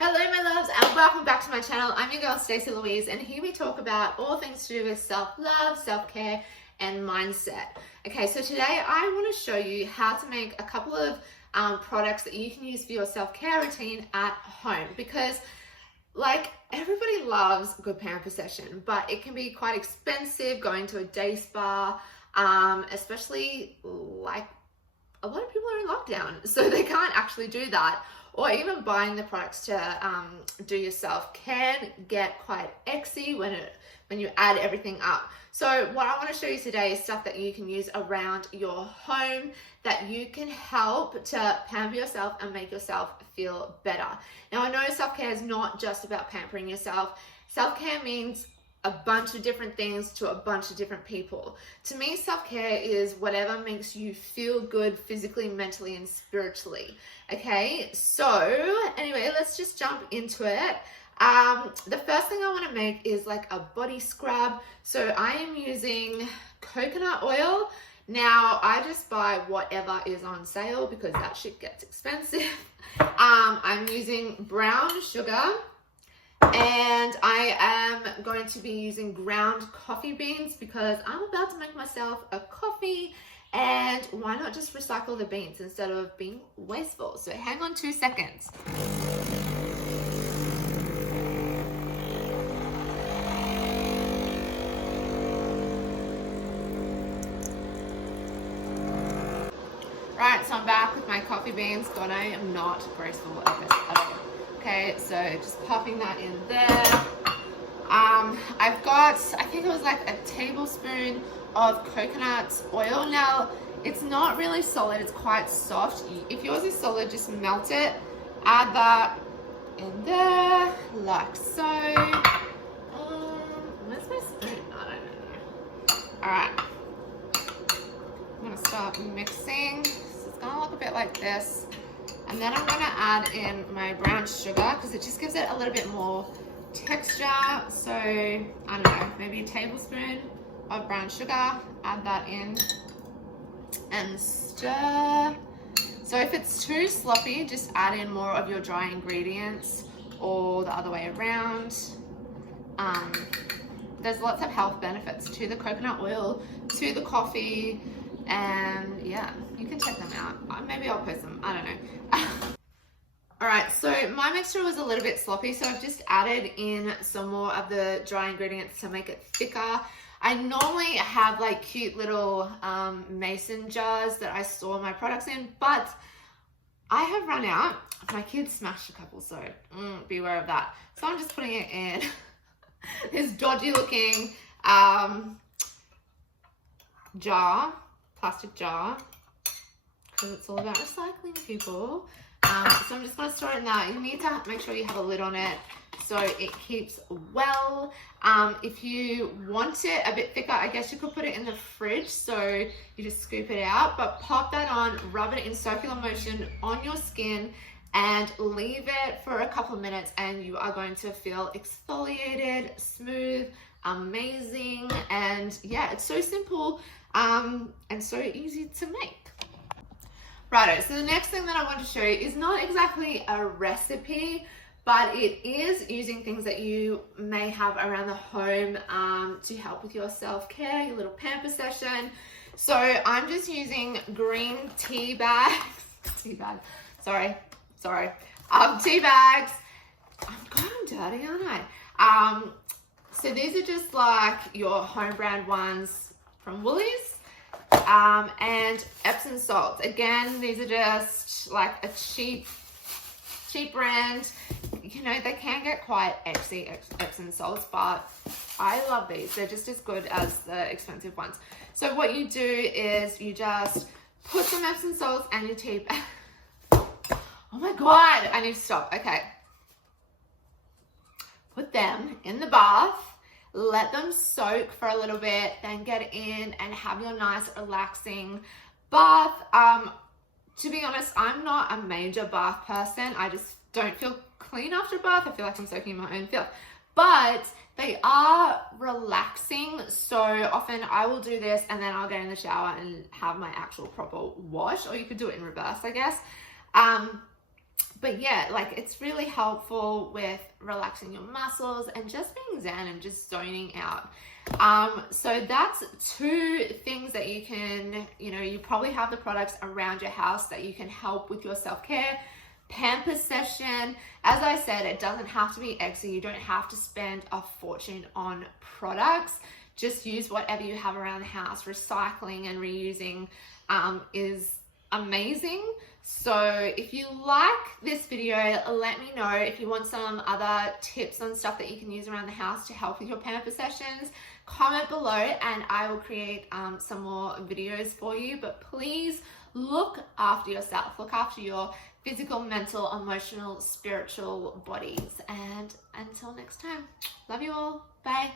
Hello my loves and welcome back to my channel. I'm your girl Stacey Louise and here we talk about all things to do with self-love, self-care and mindset. Okay, so today I want to show you how to make a couple of products that you can use for your self-care routine at home, because like everybody loves a good pamper session, but it can be quite expensive going to a day spa, especially like a lot of people are in lockdown, so they can't actually do that. Or even buying the products to do yourself can get quite exy when you add everything up. So what I want to show you today is stuff that you can use around your home that you can help to pamper yourself and make yourself feel better. Now I know self-care is not just about pampering yourself. Self-care means a bunch of different things to a bunch of different people. To me, self-care is whatever makes you feel good physically, mentally, and spiritually. Okay, so anyway, let's just jump into it. The first thing I want to make is like a body scrub. So I am using coconut oil. Now I just buy whatever is on sale because that shit gets expensive. I'm using brown sugar. And I am going to be using ground coffee beans because I'm about to make myself a coffee, and why not just recycle the beans instead of being wasteful? So hang on 2 seconds. Right, so I'm back with my coffee beans. God, I am not graceful at this at all. Okay, so just popping that in there. I've got, I think it was like a tablespoon of coconut oil. Now, it's not really solid, it's quite soft. If yours is solid, just melt it. Add that in there, like so. Where's my spoon? I don't know. All right, I'm gonna start mixing. So it's gonna look a bit like this. And then I'm gonna add in my brown sugar because it just gives it a little bit more texture. So, I don't know, maybe a tablespoon of brown sugar, add that in and stir. So if it's too sloppy, just add in more of your dry ingredients or the other way around. There's lots of health benefits to the coconut oil, to the coffee, and yeah, you can check them out. Maybe I'll post them, I don't know. All right, so my mixture was a little bit sloppy, so I've just added in some more of the dry ingredients to make it thicker. I normally have like cute little mason jars that I store my products in, but I have run out. My kids smashed a couple, so beware of that. So I'm just putting it in this dodgy looking jar, plastic jar, because it's all about recycling, people. So I'm just going to store it in there. You need to make sure you have a lid on it so it keeps well. If you want it a bit thicker, I guess you could put it in the fridge, so you just scoop it out, but pop that on, rub it in circular motion on your skin and leave it for a couple of minutes, and you are going to feel exfoliated, smooth, amazing. And yeah, it's so simple and so easy to make. Righto, so the next thing that I want to show you is not exactly a recipe, but it is using things that you may have around the home to help with your self-care, your little pamper session. So I'm just using green tea bags, tea bags. I'm going dirty, aren't I? So these are just like your home brand ones from Woolies. And Epsom salts. Again, these are just like a cheap brand. You know, they can get quite exy, Epsom salts, but I love these. They're just as good as the expensive ones. So what you do is you just put some Epsom salts and your tea bag. Oh my God, I need to stop. Okay. Put them in the bath. Let them soak for a little bit, then get in and have your nice relaxing bath. To be honest, I'm not a major bath person. I just don't feel clean after a bath. I feel like I'm soaking in my own filth. But they are relaxing. So often I will do this and then I'll get in the shower and have my actual proper wash, or you could do it in reverse, I guess. But yeah, like it's really helpful with relaxing your muscles and just being zen and just zoning out. So that's two things that you can, you probably have the products around your house that you can help with your self-care. Pamper session, as I said, it doesn't have to be extra. You don't have to spend a fortune on products. Just use whatever you have around the house. Recycling and reusing is amazing. So if you like this video, let me know. If you want some other tips on stuff that you can use around the house to help with your pamper sessions, comment below and I will create some more videos for you. But please look after yourself. Look after your physical, mental, emotional, spiritual bodies. And until next time, love you all. Bye.